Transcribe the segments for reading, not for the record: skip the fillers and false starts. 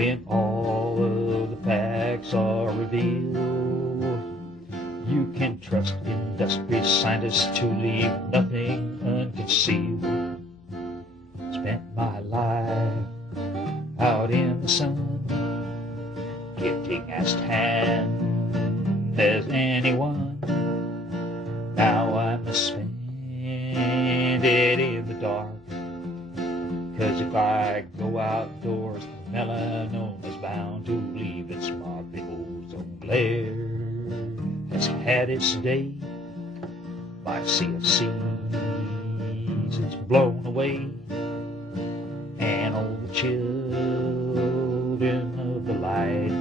when all of the facts are revealed. You can trust industry scientists to leave nothing unconcealed. Spent my life out in the sun, getting as tan as anyone. Now I must spend it in the dark, 'cause if I go outdoors, melanoma's bound to leave its mark. The ozone layer has had its day. My sea of seas is blown away, and all the children of the light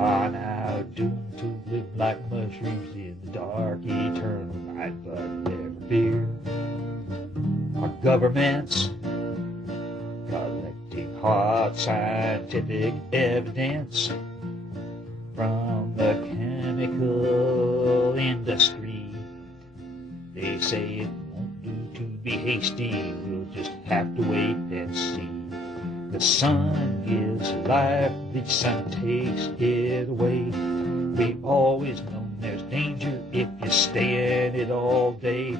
are now doomed to live like mushrooms in the dark eternal night. But never fear, our governments collecting hard scientific evidence from the chemical industry. They say it won't do to be hasty, we'll just have to wait and see. The sun gives life, the sun takes it away. We've always known there's danger if you stay in it all day.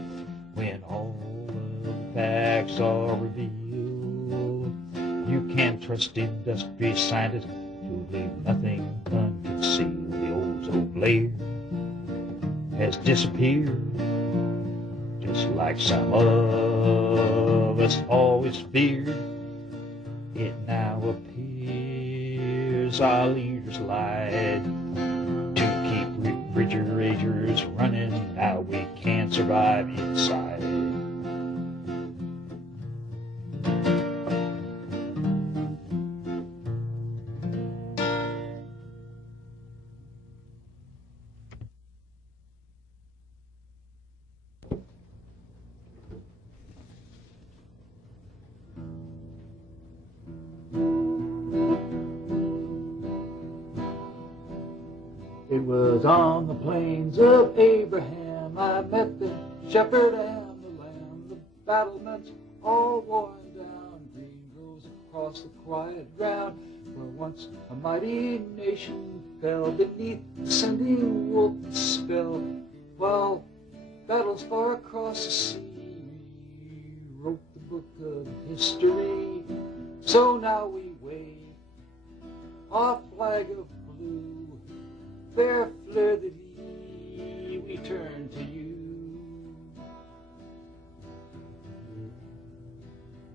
When all of the facts are revealed, you can't trust industry scientists to leave nothing unconcealed. The ozone layer has disappeared, just like some of us always feared. It now appears our leaders lied to keep refrigerators running. Now we can't survive inside. It was on the plains of Abraham I met the shepherd and the lamb. The battlements all worn down, green grows across the quiet ground, where once a mighty nation fell beneath the sending wolf's spell. While battles far across the sea rewrote the book of history. So now we wave our flag of blue. Fair fleur de lis, we turn to you.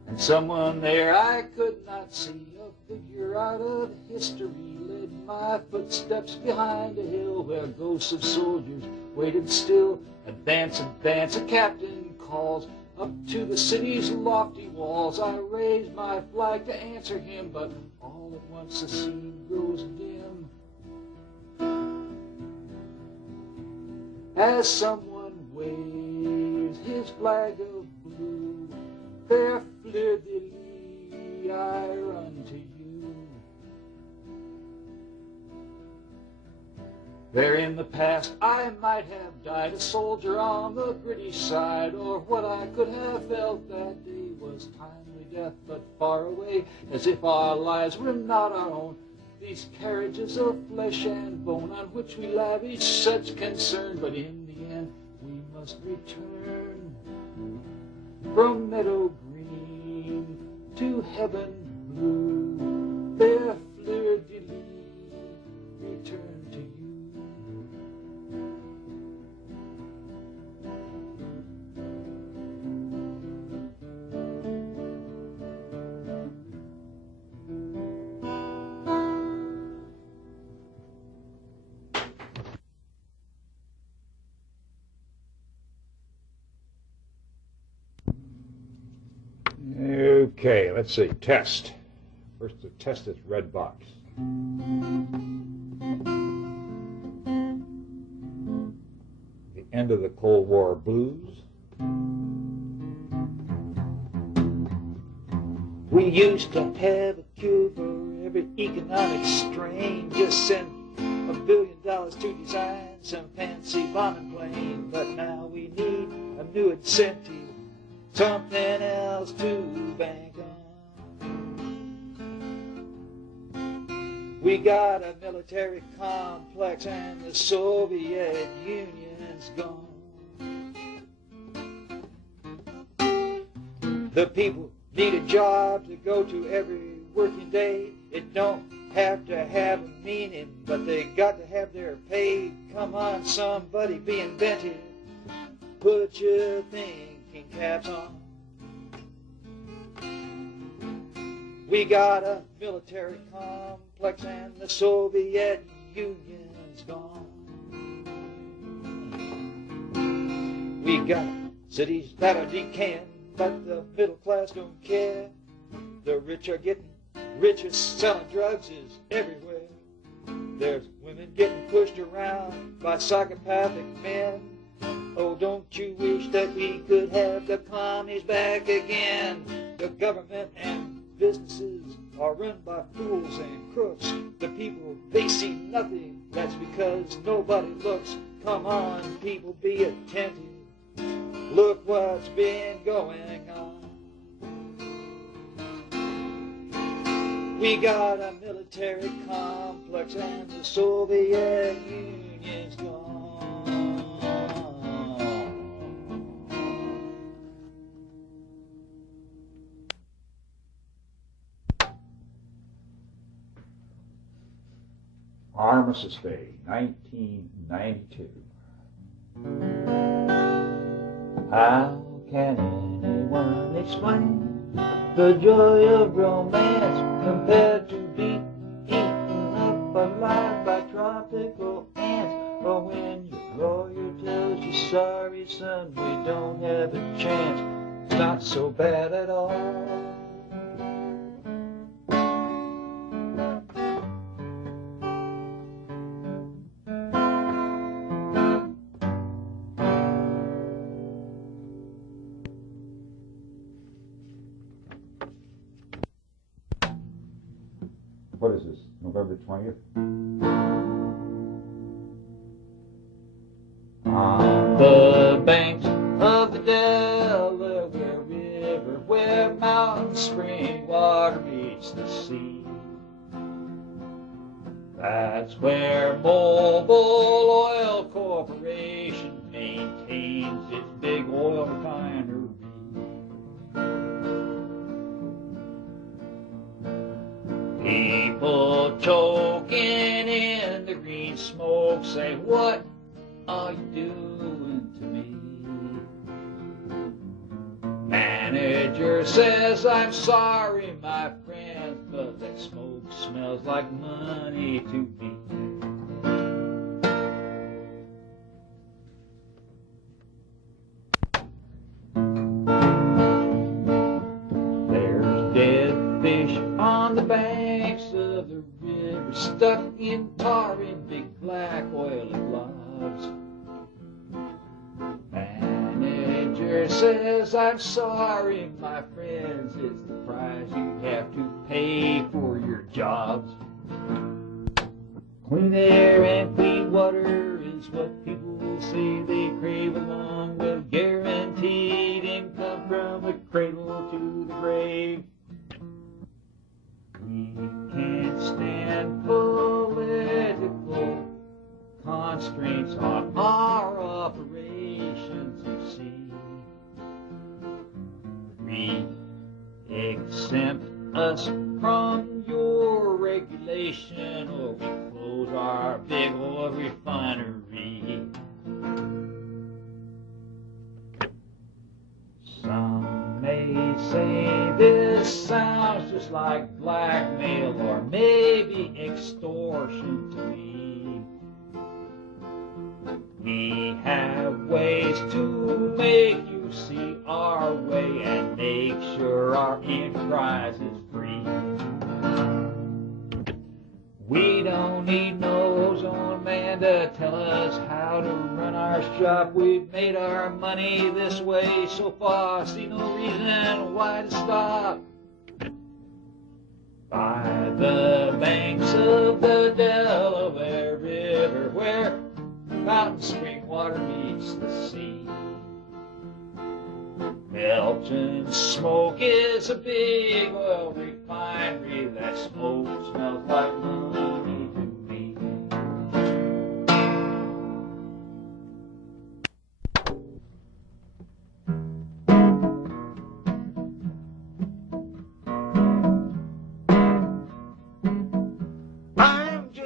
And someone there I could not see, a figure out of history, led my footsteps behind a hill where ghosts of soldiers waited still. Advance, advance, a captain calls up to the city's lofty walls. I raise my flag to answer him, but all at once the scene grows dim, as someone waves his flag of blue. Fair fleur de lis, I run to you. There in the past I might have died, a soldier on the British side, or what I could have felt that day was timely death, but far away, as if our lives were not our own. These carriages of flesh and bone on which we lavish such concern, but in the end we must return from meadow green to heaven blue. Fair fleur de lis, return to you. Okay, let's see. Test. First to test this red box. The end of the Cold War blues. We used to have a cure for every economic strain. Just send $1 billion to design some fancy bombing plane. But now we need a new incentive, something else to bank on. We got a military complex and the Soviet Union's gone. The people need a job to go to every working day. It don't have to have a meaning, but they got to have their pay. Come on, somebody be inventive. Put your thinking caps on. We got a military complex and the Soviet Union's gone. We got cities that are decaying, but the middle class don't care. The rich are getting richer, selling drugs is everywhere. There's women getting pushed around by psychopathic men. Oh, don't you wish that we could have the commies back again? The government and businesses are run by fools and crooks. The people, they see nothing. That's because nobody looks. Come on, people, be attentive. Look what's been going on. We got a military complex and the Soviet Union's gone. Armistice Day, 1992. How can anyone explain the joy of romance compared to being eaten up alive by tropical ants? Or when your lawyer tells you, sorry son, we don't have a chance. It's not so bad at all. What is this, November 20th? On the banks of the Delaware River, where mountain spring water meets the sea, that's where Mobil Oil Corporation maintains its big oil refinery. People choking in the green smoke say, what are you doing to me? Manager says, I'm sorry, my friends, but that smoke smells like money to me. There's dead fish on the banks of the river, stuck in tar in big black oily globs. Manager says, I'm sorry, my friends, it's the price you have to pay for your jobs. Clean air and clean water is what people say they crave, along with guaranteed income from the cradle to the grave. We can't stand political constraints on our operations, you see. Exempt us from your regulation, or we close our big oil refinery. Some may say this sounds just like blackmail or maybe extortion to me. We have ways to make you see our way and make sure our enterprise is free. We don't need no ozone man to tell us how to run our shop. We've made our money this way so far, see no reason why to stop. By the banks of the Delaware River, where mountain spring water meets the sea, Belgian smoke is a big oil refinery. That smoke smells like money.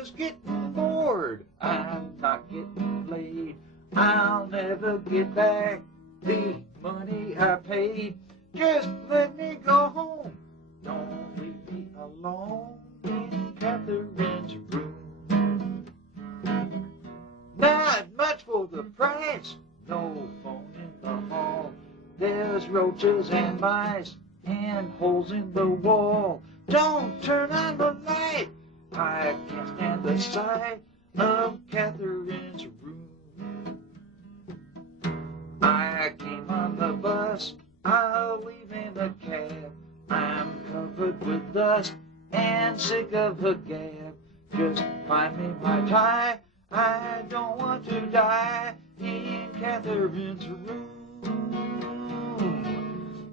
just getting bored. I'm not getting played. I'll never get back the money I paid. Just let me go home. Don't leave me alone in Catherine's room. Not much for the price. No phone in the hall. There's roaches and mice and holes in the wall. Don't turn on the light. I can't stand the sight of Catherine's room. I came on the bus. I'll leave in a cab. I'm covered with dust and sick of her gab. Just find me my tie. I don't want to die in Catherine's room.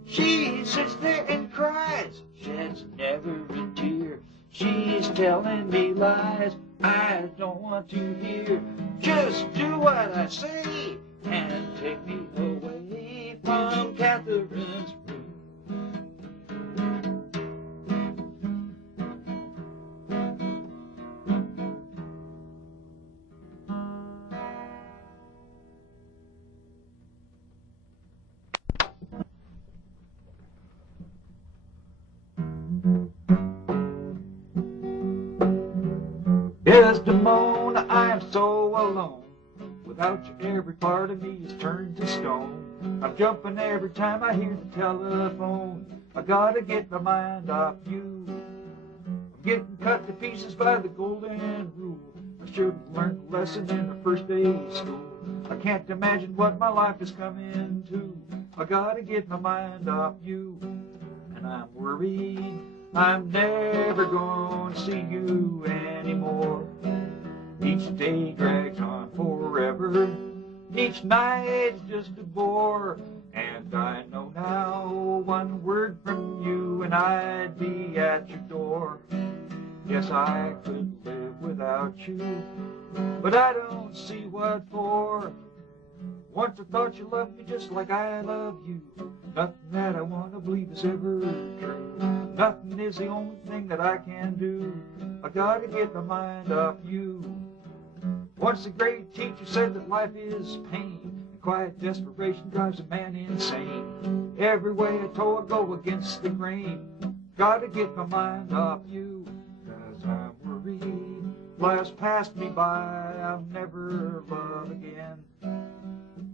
She sits there and cries, sheds never a tear. She's telling me lies I don't want to hear. Just do what I say and take me away from Catherine's room. Desdemona, I am so alone. Without you, every part of me is turned to stone. I'm jumping every time I hear the telephone. I gotta get my mind off you. I'm getting cut to pieces by the golden rule. I should have learned the lesson in the first day of school. I can't imagine what my life is coming to. I gotta get my mind off you. And I'm worried I'm never gonna see you anymore. Each day drags on forever. Each night's just a bore. And I know now one word from you and I'd be at your door. Yes, I could live without you, but I don't see what for. Once I thought you loved me just like I love you. Nothing that I want to believe is ever true. Nothing is the only thing that I can do. I gotta get my mind off you. Once a great teacher said that life is pain, and quiet desperation drives a man insane. Every way I tow I go against the grain. Gotta get my mind off you, 'cause I'm worried life's passed me by, I'll never love again.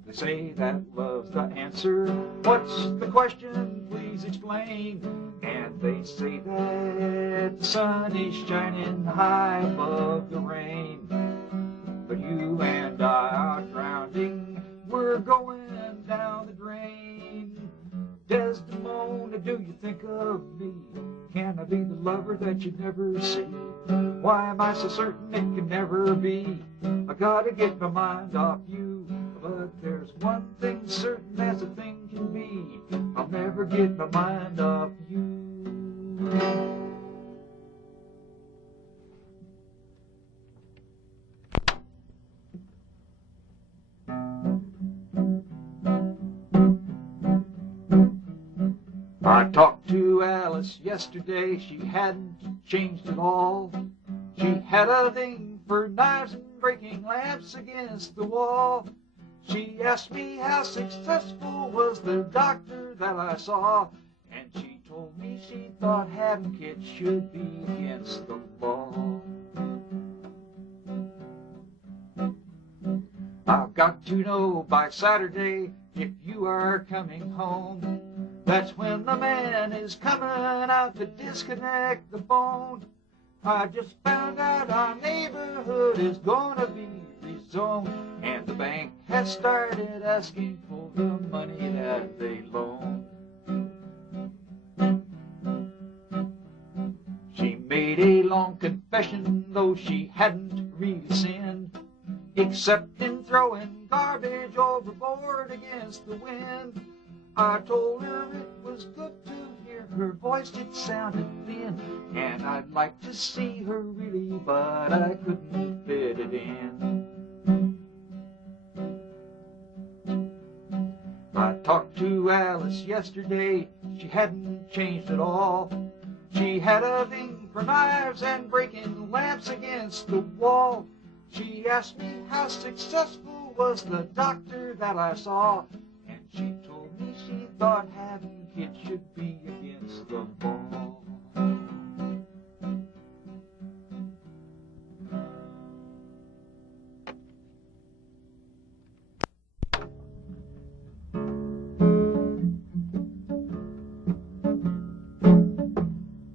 They say that love's the answer. What's the question? Please explain. And they say that the sun is shining high above the rain. But you and I are drowning. We're going down the drain. Desdemona, do you think of me? Can I be the lover that you never see? Why am I so certain it can never be? I gotta get my mind off you. But there's one thing certain as a thing can be. I'll never get my mind off you. I talked to Alice yesterday. She hadn't changed at all. She had a thing for knives and breaking lamps against the wall. She asked me how successful was the doctor that I saw, and she told me she thought having kids should be against the law. I've got to know by Saturday if you are coming home. That's when the man is coming out to disconnect the phone. I just found out our neighborhood is gonna be rezoned, and the bank has started asking for the money that they loan. She made a long confession, though she hadn't really sinned, except in throwing garbage overboard against the wind. I told her it was good to hear her voice, it sounded thin, and I'd like to see her really, but I couldn't fit it in. I talked to Alice yesterday. She hadn't changed at all. She had a thing for knives and breaking lamps against the wall. She asked me how successful was the doctor that I saw, and she told me she thought having kids should be against the law.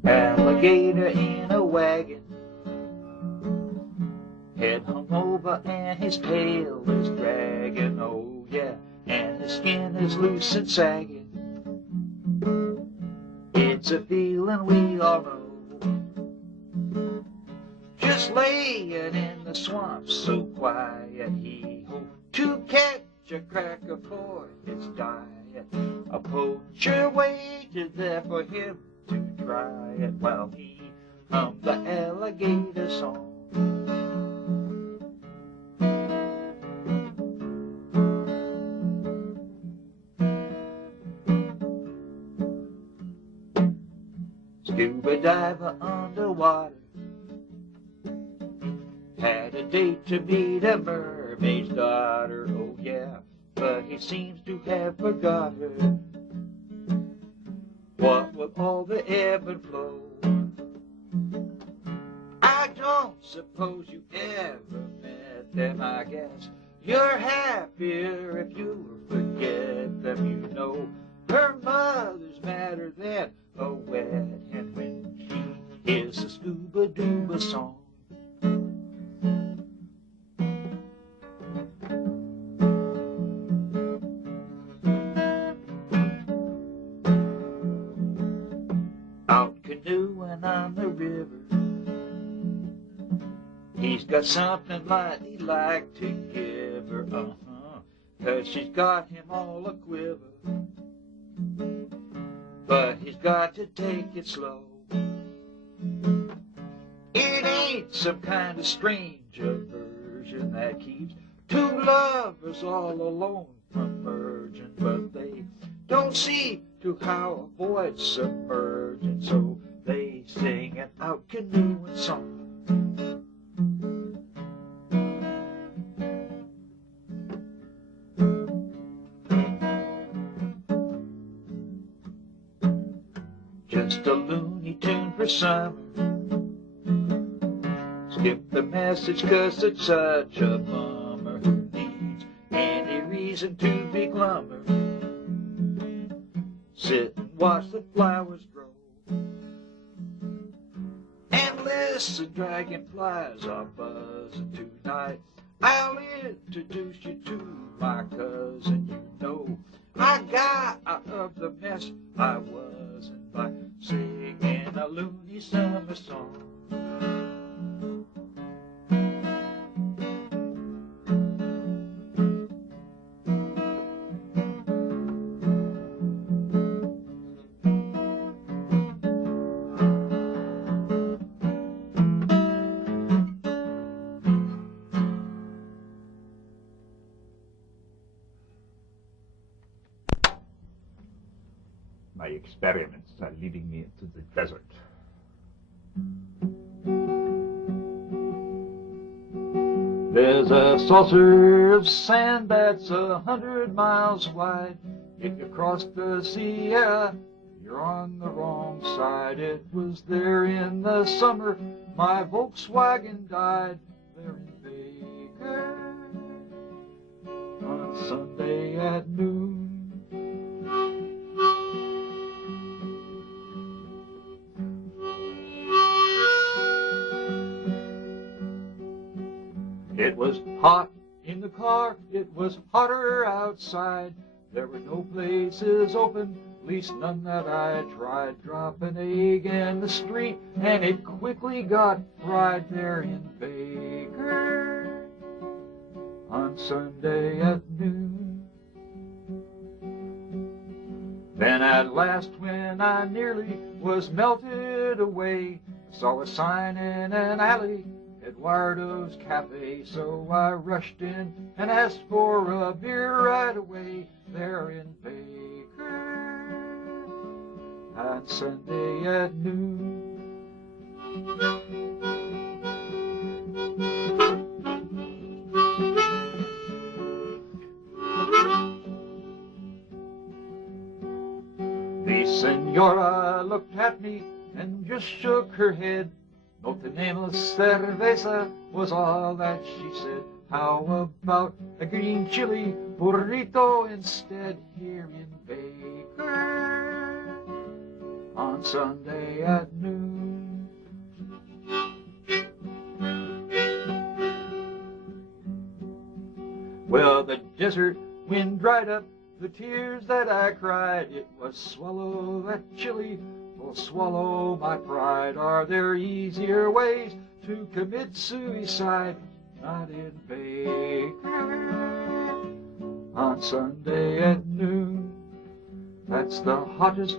Alligator in a wagon, head hung over and his tail is dragging, oh yeah, and his skin is loose and sagging. It's a feeling we all know, just laying in the swamp so quiet, he hoped to catch a cracker for his diet. A poacher waited there for him to try it while he hummed the alligator song. Scuba diver underwater, had a date to meet a mermaid's daughter, oh yeah, but he seems to have forgot her. What with all the ebb and flow, I don't suppose you ever met them. I guess you're happier if you forget them. You know her mother's madder than a wet hen when she hears a scuba dooba song. Out canoeing on the river, he's got something mighty like to give her, 'cause she's got him all a quiver. But he's got to take it slow. It ain't some kind of strange aversion that keeps two lovers all alone from merging, but they don't see to how avoid submerging, so they sing an out canoeing song. Just a Looney Tune for summer. Skip the message 'cause it's such a bummer. Who needs any reason to be glummer? Sit and watch the flowers grow, and listen, dragonflies are buzzing tonight. I'll introduce you to my cousin. You know I got out of the mess I was in by singing a loony summer song. My experiments are leading me into the desert. There's a saucer of sand that's 100 miles wide. If you cross the sea, you're on the wrong side. It was there in the summer my Volkswagen died. There in Baker on Sunday at noon. It was hot in the car, it was hotter outside. There were no places open, least none that I tried. Drop an egg in the street, and it quickly got fried there in Baker on Sunday at noon. Then at last, when I nearly was melted away, I saw a sign in an alley, Eduardo's Cafe, so I rushed in and asked for a beer right away there in Baker on Sunday at noon. The senora looked at me and just shook her head. No tenemos cerveza was all that she said. How about a green chili burrito instead here in Baker on Sunday at noon? Well, the desert wind dried up the tears that I cried. It was swallow that chili, will swallow my pride. Are there easier ways to commit suicide? Not in Baker on Sunday at noon. That's the hottest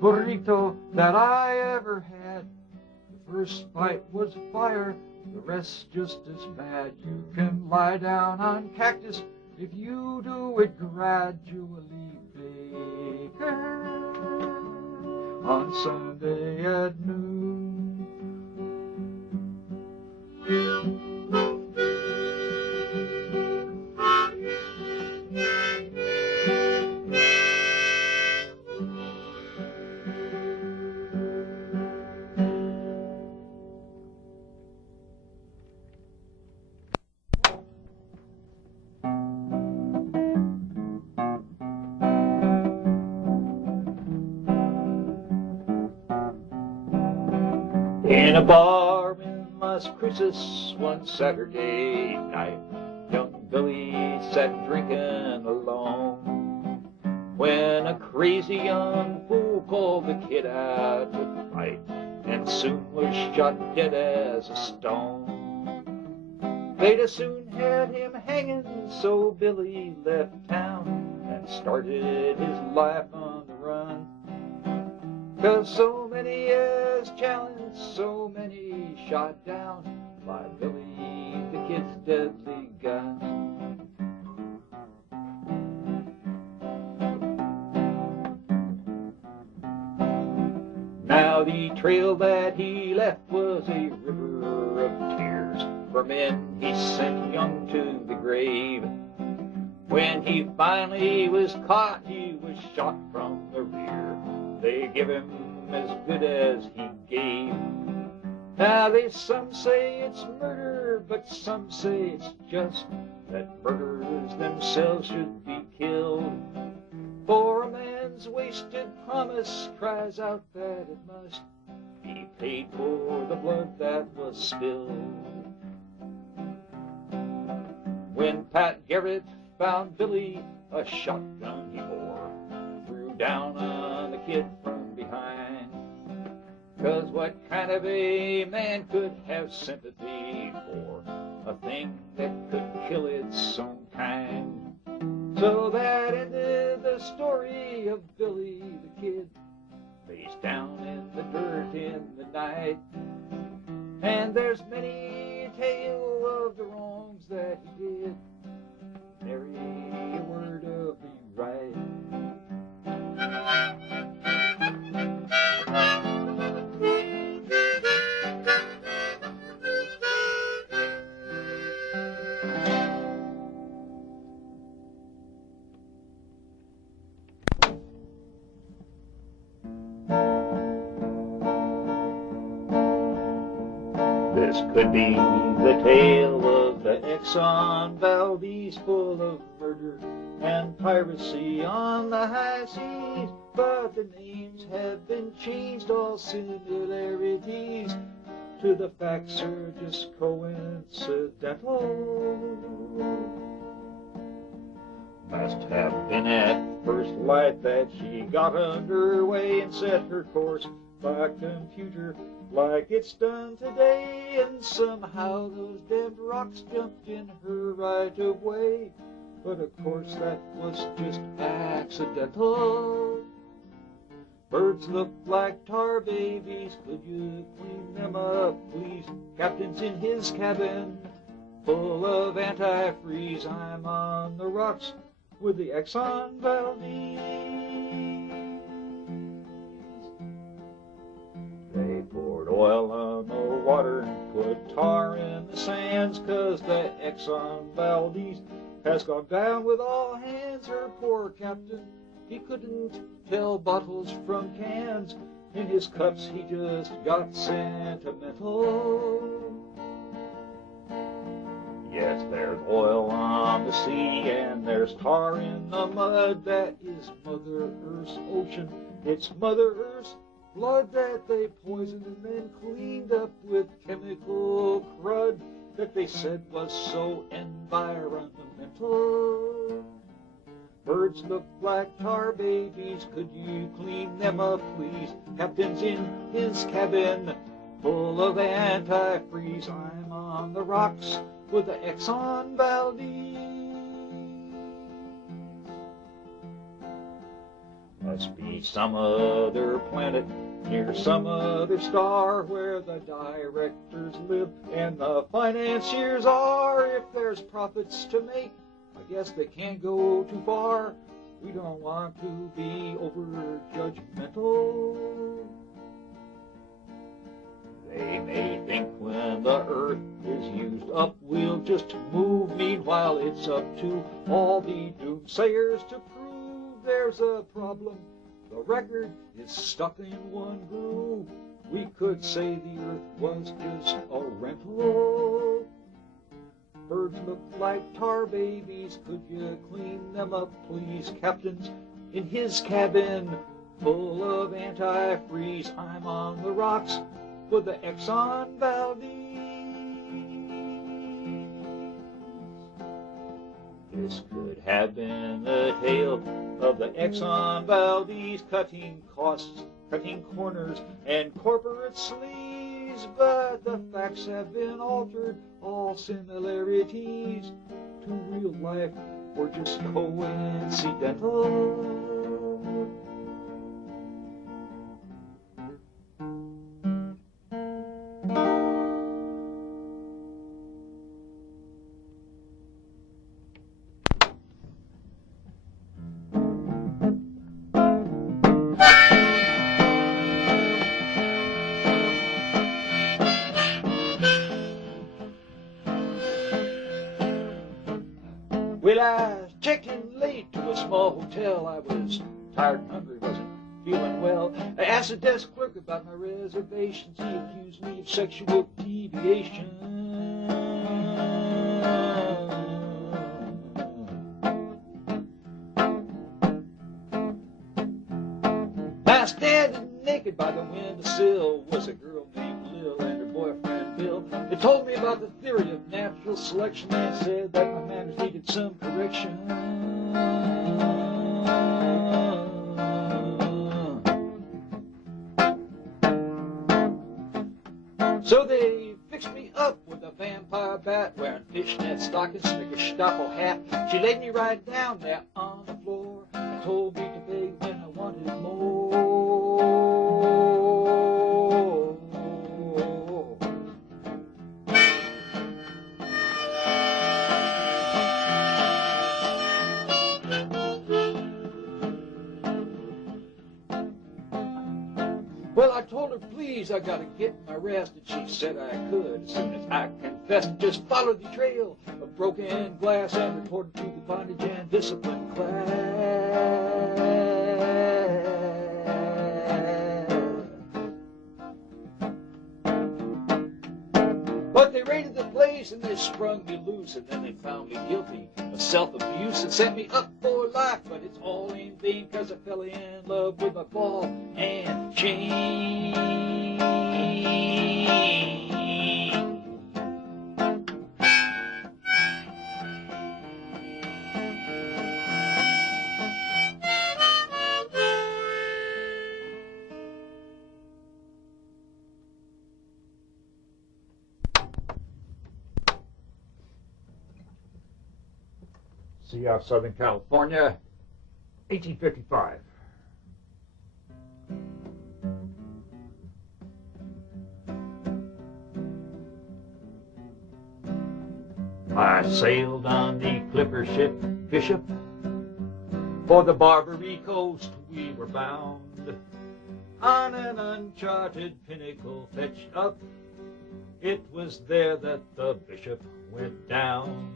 burrito that I ever had. The first bite was fire, the rest just as bad. You can lie down on cactus if you do it gradually. Baker on Sunday at noon. In a bar in Las Cruces one Saturday night, young Billy sat drinking alone, when a crazy young fool called the kid out to fight, and soon was shot dead as a stone. They'd as soon had him hanging, so Billy left town and started his life on the run. 'Cause so many is challenged, so many shot down by Billy the Kid's deadly gun. Now the trail that he left was a river of tears for men he sent young to the grave. When he finally was caught, he was shot from the rear. They give him as good as he gave. Now some say it's murder, but some say it's just that murderers themselves should be killed. For a man's wasted promise cries out that it must be paid for the blood that was spilled. When Pat Garrett found Billy, a shotgun he bore, threw down on the kid from behind. 'Cause what kind of a man could have sympathy for a thing that could kill its own kind? So that ended the story of Billy the Kid, face down in the dirt in the night. And there's many a tale of the wrongs that he did, nary a word of the right. This could be the tale of the Exxon Valdez, full of murder and piracy on the high seas. But the names have been changed, all similarities to the facts are just coincidental. Must have been at first light that she got underway and set her course by computer like it's done today, and somehow those damned rocks jumped in her right of way. But of course that was just accidental. Birds look like tar babies, could you clean them up please? Captain's in his cabin, full of antifreeze. I'm on the rocks with the Exxon Valdez. They poured oil on the water and put tar in the sands, 'cause the Exxon Valdez has gone down with all hands. Her poor captain, he couldn't tell bottles from cans. In his cups he just got sentimental. Yes, there's oil on the sea and there's tar in the mud. That is Mother Earth's ocean. It's Mother Earth's blood that they poisoned and then cleaned up with chemical crud that they said was so environmental. Birds look like tar babies, could you clean them up, please? Captain's in his cabin, full of antifreeze. I'm on the rocks with the Exxon Valdez. Must be some other planet near some other star where the directors live and the financiers are. If there's profits to make, I guess they can't go too far. We don't want to be over judgmental. They may think when the earth is used up, we'll just move. Meanwhile, it's up to all the doomsayers to prove there's a problem. The record is stuck in one groove. We could say the earth was just a rental. Birds look like tar babies, could you clean them up, please? Captain's in his cabin, full of antifreeze. I'm on the rocks with the Exxon Valdez. This could have been the tale of the Exxon Valdez, cutting costs, cutting corners, and corporate sleaze. But the facts have been altered, all similarities to real life were just coincidental. Well, I checked in late to a small hotel. I was tired and hungry, wasn't feeling well. I asked the desk clerk about my reservations. He accused me of sexual deviation. Now standing naked by the windowsill was a girl named Lil and her boyfriend Bill. They told me about the theory of natural selection and said that my manners needed some correction. So they fixed me up with a vampire bat, wearing fishnet stockings, Snickerstopple hat. She laid me right down there on the floor and told me to beg when I wanted more. Well, I told her, please, I gotta get my rest, and she said I could. As soon as I confessed, just followed the trail of broken glass and reported to the bondage and discipline class. But they raided the place and they sprung me loose, and then they found me guilty of self-abuse and sent me up for life. But it's all in vain, 'cause I fell in love with my ball and chain. See out Southern California, 1855. I sailed on the clipper ship Bishop. For the Barbary coast we were bound. On an uncharted pinnacle fetched up It was there that the bishop went down.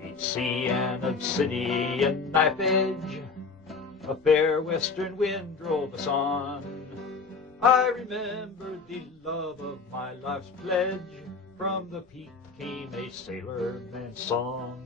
He'd see an obsidian knife edge, a fair western wind drove us on. I remembered the love of my life's pledge, from the peak came a sailorman's song.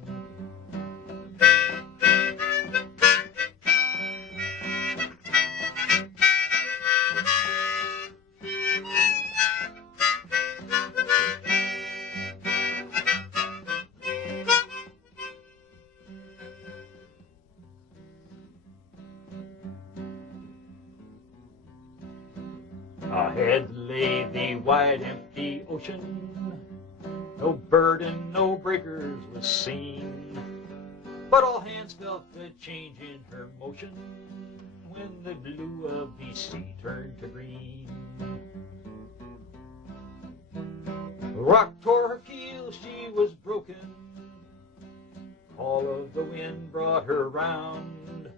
Ahead lay the wide empty ocean, no bird and no breakers was seen, but all hands felt the change in her motion when the blue of the sea turned to green. The rock tore her keel, she was broken, all of the wind brought her round,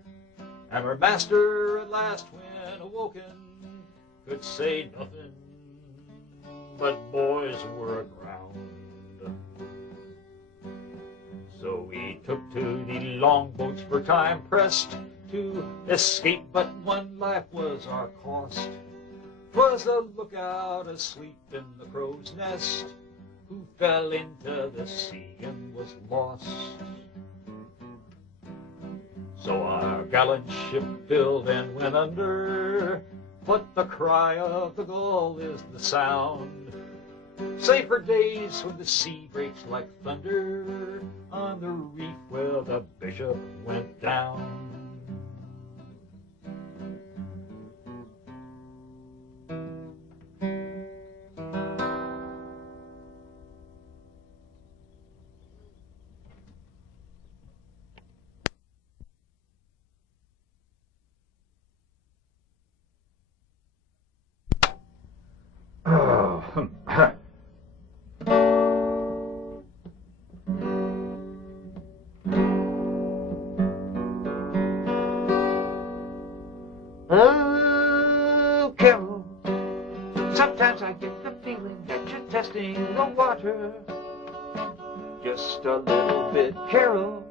and her master at last when awoken could say nothing, but boys were aground. So we took to the longboats for time pressed to escape, but one life was our cost. 'Twas the lookout asleep in the crow's nest who fell into the sea and was lost. So our gallant ship filled and went under, but the cry of the gull is the sound. Save for days when the sea breaks like thunder on the reef where the bishop went down. Oh, Carol, sometimes I get the feeling that you're testing the water just a little bit, Carol.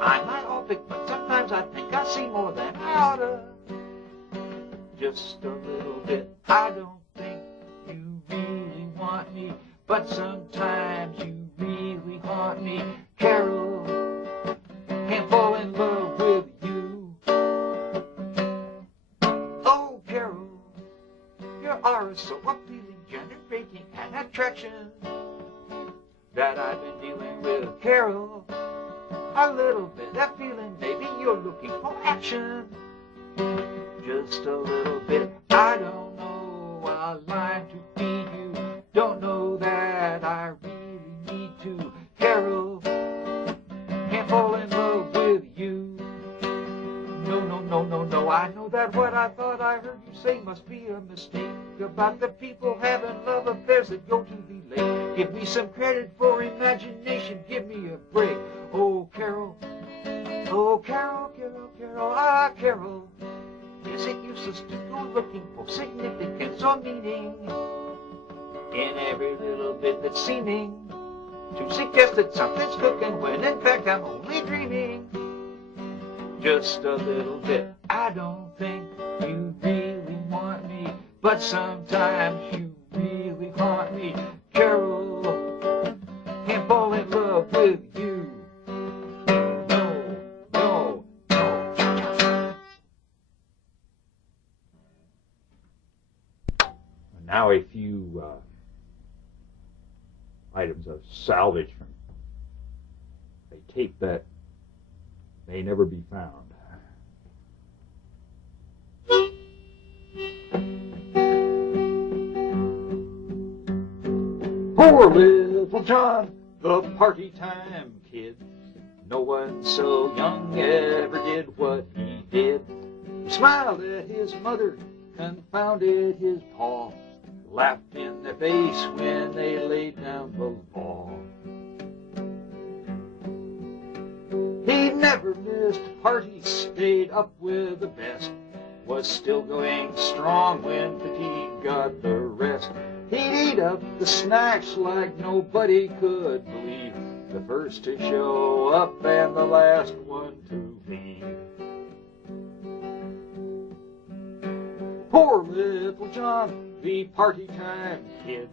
I'm not all big, but sometimes I think I see more than I oughta. Just a little bit. I don't think you really want me, but sometimes you really haunt me, Carol. Can't fall in love with you. Oh, Carol, your aura's so appealing, generating an attraction that I've been dealing with, Carol. A little bit of feeling, maybe you're looking for action. Just a little bit. I don't know a line to feed you. Don't know that I really need to, Carol. Can't fall in love with you. No, no, no, no, no. I know that what I thought I heard you say must be a mistake about the people having love affairs that go to the lake. Give me some credit for imagination. Give me a break. Oh, Carol. Oh, Carol, Carol, Carol, ah, Carol. Is it useless to go looking for significance or meaning in every little bit that's seeming to suggest that something's cooking when in fact I'm only dreaming? Just a little bit. I don't think you really want me, but sometimes you really haunt me, Carol. Can't fall in love with you. Now a few items of salvage from a tape that may never be found. Poor little John, the party time kid. No one so young ever did what he did. He smiled at his mother, confounded his pa, laughed in their face when they laid down the law. He never missed parties, stayed up with the best, was still going strong when fatigue got the rest. He'd eat up the snacks like nobody could believe. The first to show up and the last one to leave. Poor little John, the party time kid.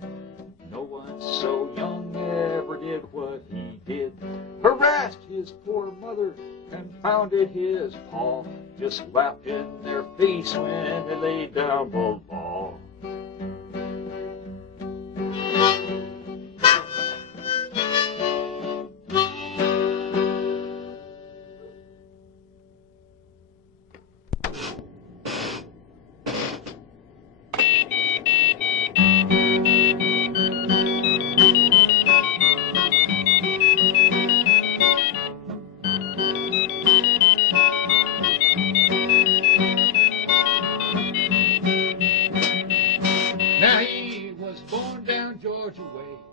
No one so young ever did what he did. Harassed his poor mother, confounded his pa. Just laughed in their face when they laid down the law.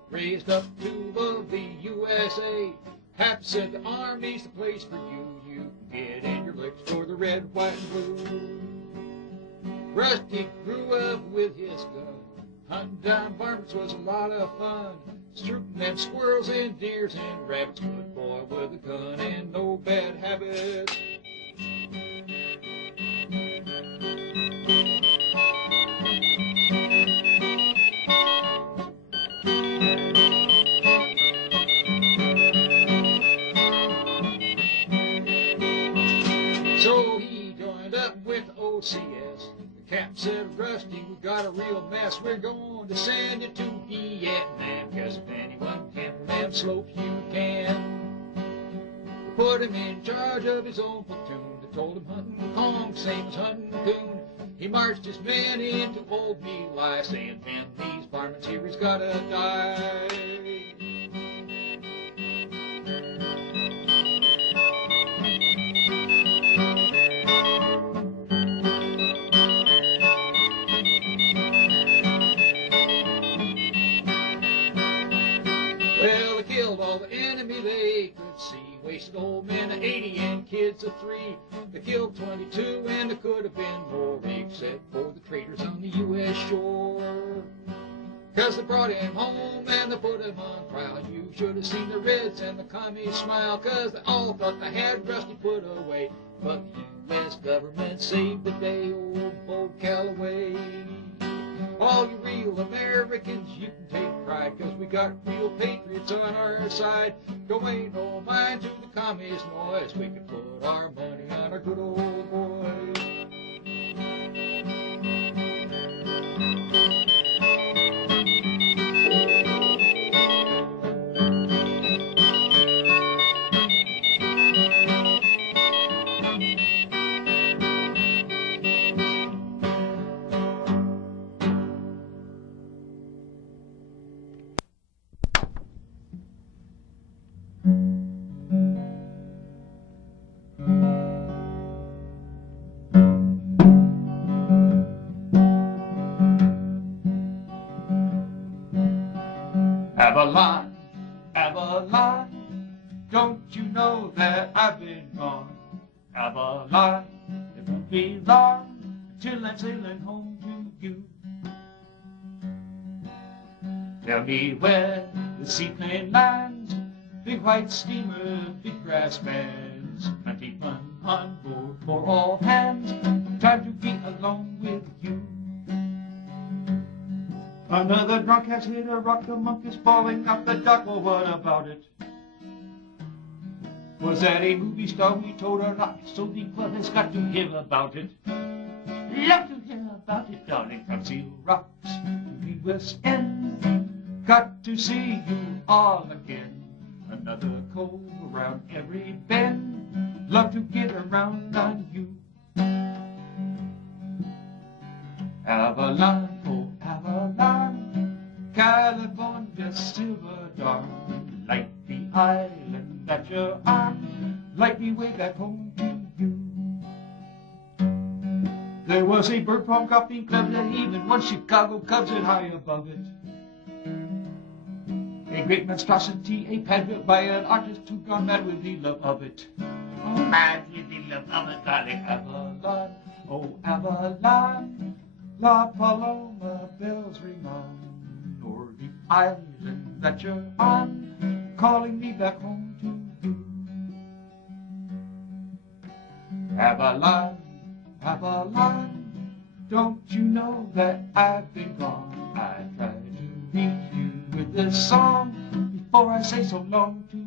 Raised up to love the USA. Pap said the Army's the place for you. You can get in your licks for the red, white, and blue. Rusty grew up with his gun. Hunting down varmints was a lot of fun. Shooting them squirrels and deers and rabbits. Good boy with a gun and no bad habits. So he joined up with OCS. The cap said, Rusty, we got a real mess. We're going to send you to Vietnam. Cause if anyone can land slopes, you can. We put him in charge of his own platoon. They told him hunting Kong, same as hunting coon. He marched his men into Old Foulks, saying, man, these varmints here, he's gotta die. Well, they killed all the enemy they could see. Wasted old men of 80 and kids of 3. They killed 22 and there could have been more, except for the traitors on the U.S. shore. Cause they brought him home and they put him on trial. You should have seen the Reds and the commies smile. Cause they all thought they had Rusty put away. But the U.S. government saved the day, old Bo Calloway. All you real Americans, you can take pride, cause we got real patriots on our side. Don't pay no mind to the communist noise, we can put our money on our good old boys. Avalon, Avalon, don't you know that I've been gone? Avalon, it won't be long till I'm sailing home to you. Tell me where the seaplane lands, big white steamer, big brass bands, plenty fun on board for all hands, time to be alone with you. Another drunk has hit a rock, the monk is falling off the dock, well what about it? Was that a movie star we told her not? So deep, what has got to hear about it? Love to hear about it, darling, from Seal Rocks to the West End. Got to see you all again. Another cove around every bend. Love to get around on you. Avalon, oh Avalon, California silver dawn. Light the island that you're on, light me way back home to you. There was a bird pong golfing club that even one Chicago Cubs it high above it. A great monstrosity, a pad built by an artist who gone mad with the love of it. Oh, mad with the love of it, darling Avalon. Oh, Avalon, La Paloma, bells ring on, o'er the island that you're on, calling me back home to you. Avalon, Avalon, don't you know that I've been gone? I tried to reach you with this song before I say so long to you.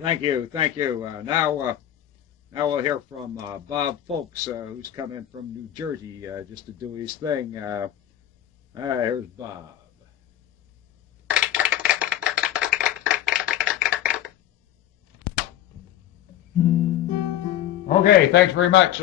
Thank you, thank you. Now we'll hear from Bob Foulks, who's come in from New Jersey just to do his thing. Here's Bob. Okay, thanks very much.